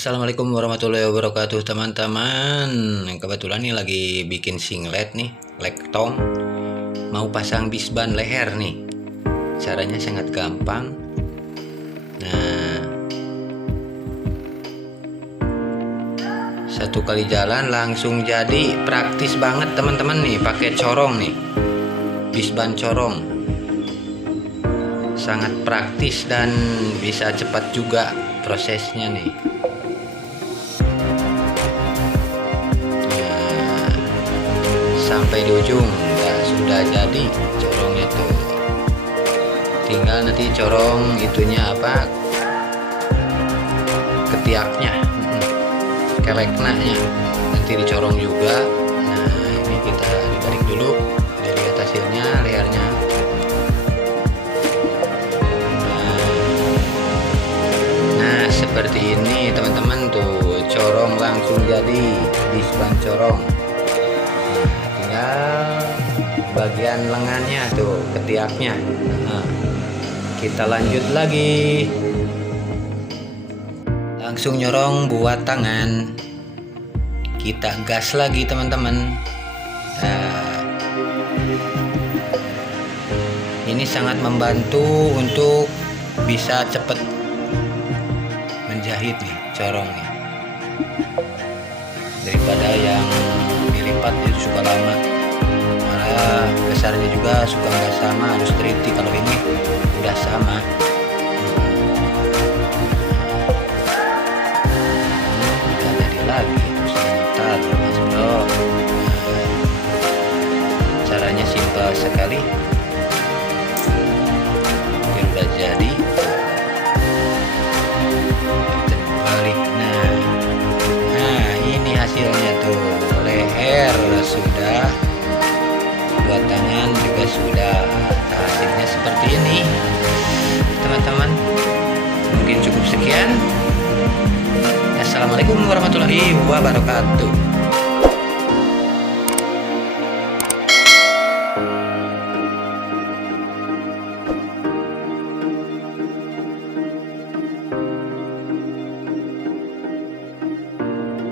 Assalamualaikum warahmatullahi wabarakatuh teman-teman. Kebetulan nih lagi bikin singlet nih, leg tom. Mau pasang bisban leher nih. Caranya sangat gampang. Nah, satu kali jalan langsung jadi, praktis banget teman-teman nih, pakai corong nih. Bisban corong. Sangat praktis dan bisa cepat juga prosesnya nih. Sampai di ujung sudah jadi corongnya tuh, tinggal nanti corong itunya apa, ketiaknya, keleknanya nanti dicorong juga. Nah, ini kita dibalik dulu, udah lihat hasilnya lehernya. Nah, seperti ini teman-teman tuh, corong langsung jadi bisban corong. Bagian lengannya tuh, ketiaknya. Nah, kita lanjut lagi, langsung nyorong buat tangan, kita gas lagi teman-teman. Nah, ini sangat membantu untuk bisa cepet menjahit nih corong nih, daripada yang dilipat itu suka lama, besarnya juga suka nggak sama, harus teliti. Kalau ini udah sama. Udah jadi lagi, sebentar mas bro. Caranya simpel sekali, ini udah jadi. Kita balik. Nah ini hasilnya tuh, leher sudah, buat tangan juga sudah. Hasilnya seperti ini teman-teman. Mungkin cukup sekian. Assalamualaikum warahmatullahi wabarakatuh.